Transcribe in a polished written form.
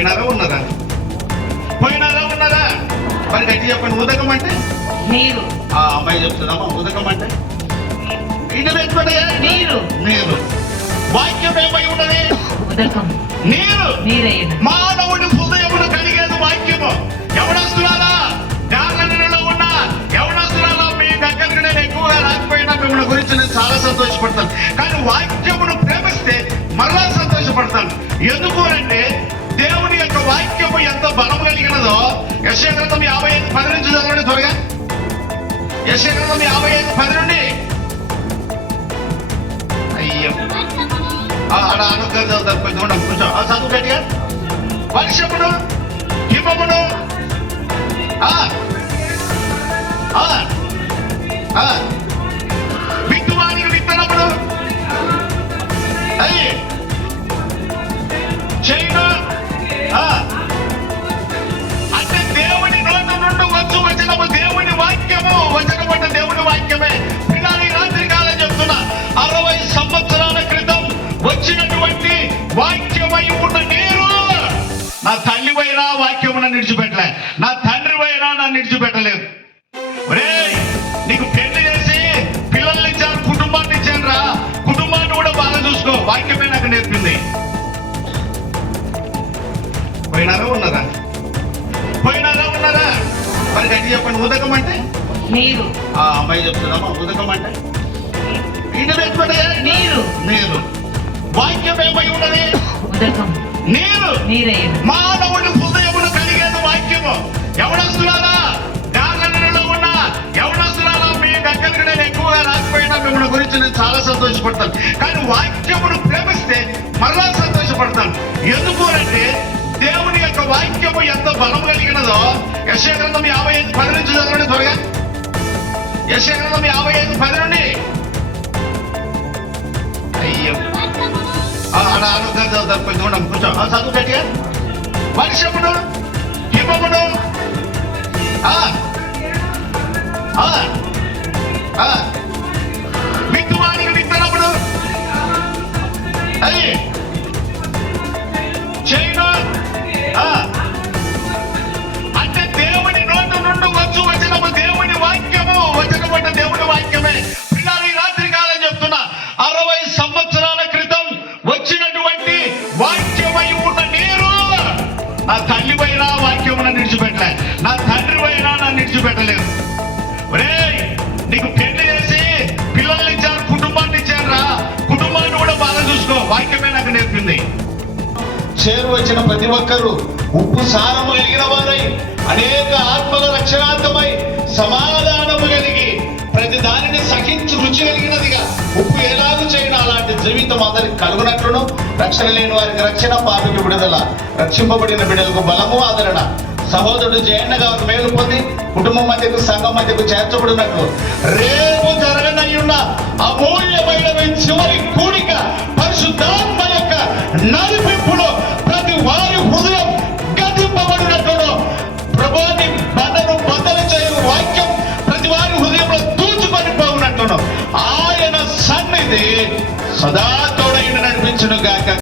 పోయినారా ఉన్నారా? పోయినారా ఉన్నారా? మరి గట్టి చెప్పండి. ఉదకం అంటే నీరు. ఆ అమ్మాయి చెప్తుందమ్మా ఉదకం అంటే ఇది పెట్టుకుంటే నీరు. నీరు. వాక్యం ఏమై ఉన్నది? ఉదకం. నీరు. నీరైన మానవుడి హృదయమును కలిగేది వాక్యము. ఎవడొస్తున్నారా? జాగ్రత్తలో ఉన్న ఎవడొస్తున్నారా? మీ దగ్గరికి నేను ఎక్కువగా రాకపోయినా మిమ్మల్ని గురించి నేను చాలా సంతోషపడతాను. కానీ వాక్యమును ప్రేమిస్తే మరలా సంతోషపడతాను. ఎందుకు అంటే దేవుని యొక్క వాక్యము ఎంత బలం కలిగినదో. యెషయా గ్రంథం 55:10 నుంచి చదవండి త్వరగా. యెషయా గ్రంథం 55:10 నుండి. అయ్యో అలా అనుగ్రహం చదువుతారు కొంచెం చదువు గట్టిగా. వర్షమును హిమమును విత్తువానికి విత్తనమును అయ్యి చేయను అంటే దేవుని నోటి నుండి వచ్చు వచనము దేవుని వాక్యము. వచనం అంటే దేవుని వాక్యమే. పిల్లలు ఈ రాత్రి కాలం చెప్తున్నా 60 సంవత్సరాల క్రితం వచ్చినటువంటి వాక్యమై ఉన్న నీరు నా తల్లి వైనా వాక్యము నన్ను విడిచిపెట్టలే, నా తండ్రి వైనా నన్ను విడిచిపెట్టలేదు. నీకు పెళ్లి చేసి పిల్లల్ని ఇచ్చాను, కుటుంబాన్ని ఇచ్చాను రా. కుటుంబాన్ని కూడా బాగా చూసుకో. వాక్యమే నాకు నేర్పింది. పోయినారా ఉన్నారా? పోయినారా ఉన్నారా? మరి గట్టి చెప్పండి. ఉదకం అంటే నీరు. ఆ అమ్మాయి చెప్తుందమ్మా ఉదకం అంటే ఇది పెట్టుకుంటే నీరు. నీరు. వాక్యం ఏమై ఉన్నది? ఉదకం. నీరు. నీరైన మానవుడి హృదయమును కలిగేది వాక్యము. ఎవడొస్తున్నారా? జాగ్రత్తలో ఉన్న ఎవడొస్తున్నారా? మీ దగ్గరికి నేను ఎక్కువగా రాకపోయినా మిమ్మల్ని గురించి నేను చాలా సంతోషపడతాను. కానీ వాక్యమును ప్రేమిస్తే మరలా సంతోషపడతాను. ఎందుకు అంటే దేవుని యొక్క వాక్యము ఎంత బలం కలిగినదో. యెషయా గ్రంథం 55:10 నుంచి చదవండి త్వరగా. యెషయా గ్రంథం 55:10 నుండి. అయ్యో అలా అనుగ్రహం చదువుతారు కొంచెం చదువు గట్టిగా. వర్షమును హిమమును విత్తువానికి విత్తనమును అయ్యి చేయను అంటే దేవుని నోటి నుండి వచ్చు వచనము దేవుని వాక్యము. వచనం అంటే దేవుని వాక్యమే. పిల్లలు ఈ రాత్రి కాలం చెప్తున్నా 60 సంవత్సరాల క్రితం వచ్చినటువంటి వాక్యమై ఉన్న నీరు నా తల్లి వైనా వాక్యము నన్ను విడిచిపెట్టలే, నా తండ్రి వైనా నన్ను విడిచిపెట్టలేదు. నీకు పెళ్లి చేసి పిల్లల్ని ఇచ్చాను, కుటుంబాన్ని ఇచ్చాను రా. కుటుంబాన్ని కూడా బాగా చూసుకో. వాక్యమే నాకు నేర్పింది. చేరు వచ్చిన ప్రతి ఒక్కరూ ఉప్పు సారము కలిగిన వారై అనేక ఆత్మల రక్షణార్థమై సమాధానము కలిగి ప్రతి దానిని సహించి రుచి కలిగినదిగా ఉప్పు ఎలాగూ చేయను అలాంటి జీవితం అందరికి కలుగునట్లును, రక్షణ లేని వారికి రక్షణ, పాపికి విడుదల, రక్షింపబడిన బిడ్డలకు బలము ఆదరణ. సహోదరుడు జయన్న గారు మేలు పొంది కుటుంబం మధ్యకు సంఘం మధ్యకు చేర్చబడినట్లు రేపు జరగనయ్యున్న అమూల్యమైన చివరి కూడిక పరిశుద్ధాత్మ యొక్క నడిపింపులో ప్రతి వారి హృదయం గతింపబడినట్లు ప్రభుని బండను బద్దలు చేయు వాక్యం ప్రతి వారి హృదయంలో దూచుకొని పోవునట్లును ఆయన సన్నిధి సదా తోడైన నడిపించును గాక.